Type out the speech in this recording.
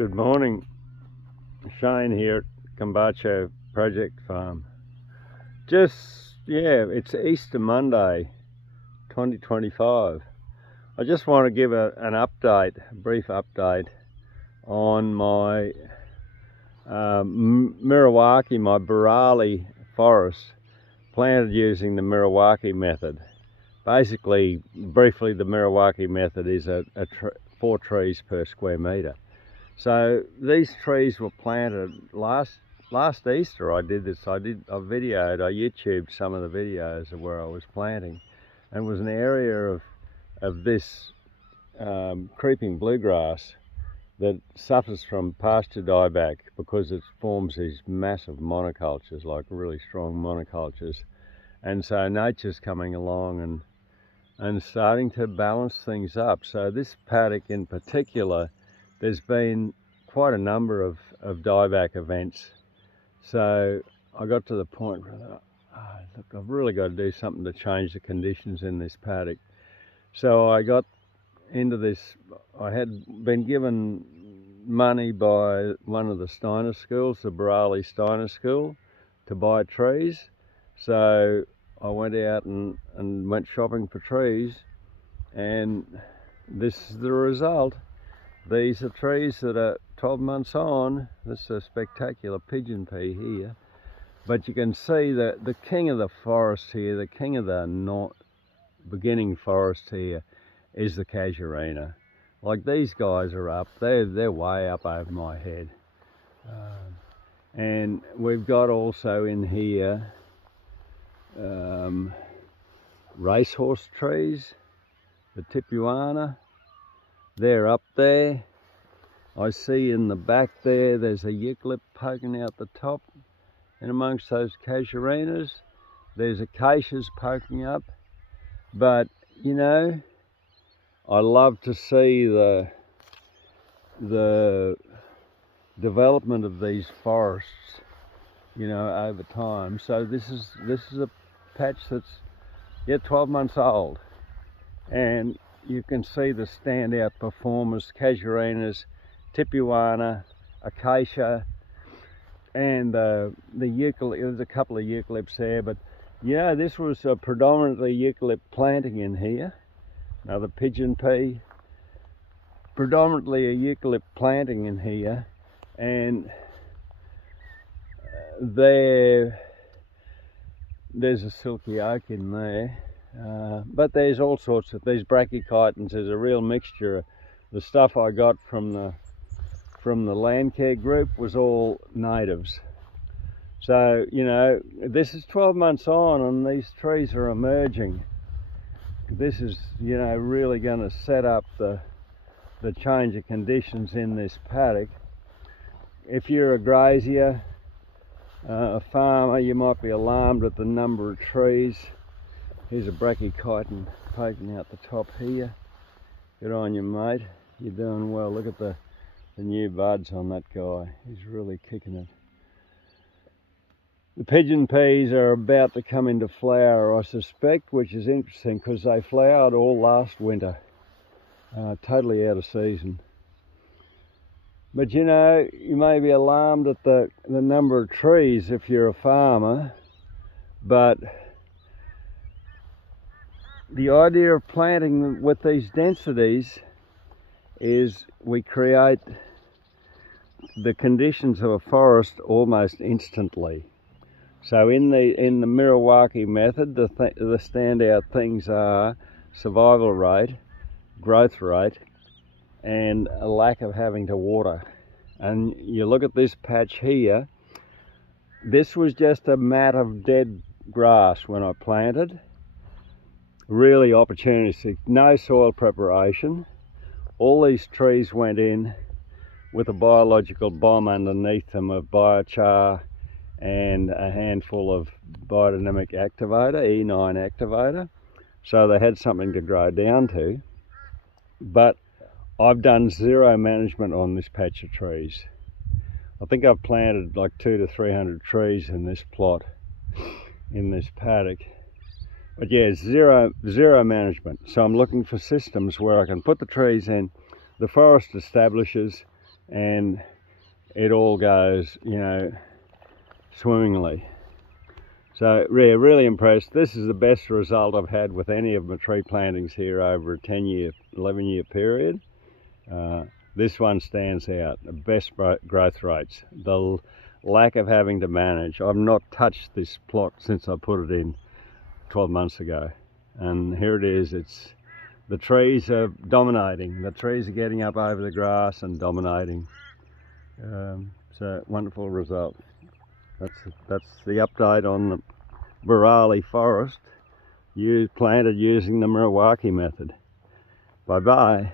Good morning, Shane here at Kumbartcho Project Farm. It's Easter Monday 2025. I just want to give a brief update on my Merriwaki, my Biralli Forest, planted using the Merriwaki method. Basically, briefly, the Merriwaki method is 4 trees per square metre. So these trees were planted last Easter. I YouTubed some of the videos of where I was planting, and it was an area of this creeping bluegrass that suffers from pasture dieback because it forms these massive monocultures, like really strong monocultures. And so nature's coming along and starting to balance things up. So this paddock in particular, there's been quite a number of dieback events. So I got to the point where look, I've really got to do something to change the conditions in this paddock. So I got into this. I had been given money by one of the Steiner schools, the Biralli Steiner school, to buy trees. So I went out and went shopping for trees, and this is the result. These are trees that are 12 months on. This is a spectacular pigeon pea here. But you can see that the king of the forest here, the king of the beginning forest here, is the casuarina. Like, these guys are up, they're way up over my head. And we've got also in here racehorse trees, the tipuana. They're up there. I see in the back there's a eucalypt poking out the top, and amongst those casuarinas there's acacias poking up. But you know, I love to see the development of these forests, you know, over time. So this is a patch that's 12 months old, and you can see the standout performers: casuarinas, tipuana, acacia, and the eucalypt. There's a couple of eucalypts there, but yeah, this was a predominantly eucalypt planting in here. Another pigeon pea, predominantly a eucalypt planting in here, and there's a silky oak in there. But there's all sorts of these brachychitons. There's a real mixture. The stuff I got from the land care group was all natives. So, you know, this is 12 months on and these trees are emerging. This is, you know, really going to set up the change of conditions in this paddock. If you're a grazier, a farmer, you might be alarmed at the number of trees. Here's a brachychiton poking out the top here. Good on you, mate. You're doing well. Look at the new buds on that guy. He's really kicking it. The pigeon peas are about to come into flower, I suspect, which is interesting because they flowered all last winter. Totally out of season. But you know, you may be alarmed at the number of trees if you're a farmer, but the idea of planting them with these densities is we create the conditions of a forest almost instantly. So in the Merriwaki method, the standout things are survival rate, growth rate, and a lack of having to water. And you look at this patch here, this was just a mat of dead grass when I planted. Really opportunistic, no soil preparation. All these trees went in with a biological bomb underneath them of biochar and a handful of biodynamic activator, E9 activator, so they had something to grow down to. But I've done zero management on this patch of trees. I think I've planted like 200 to 300 trees in this plot, in this paddock. But yeah, zero management. So I'm looking for systems where I can put the trees in, the forest establishes, and it all goes, you know, swimmingly. So yeah, really impressed. This is the best result I've had with any of my tree plantings here over a 10-year, 11-year period. This one stands out, the best growth rates, the lack of having to manage. I've not touched this plot since I put it in 12 months ago, and here it is. The trees are dominating. The trees are getting up over the grass and dominating. So wonderful result. That's the update on the Biralli Forest planted using the Milwaukee method. Bye bye.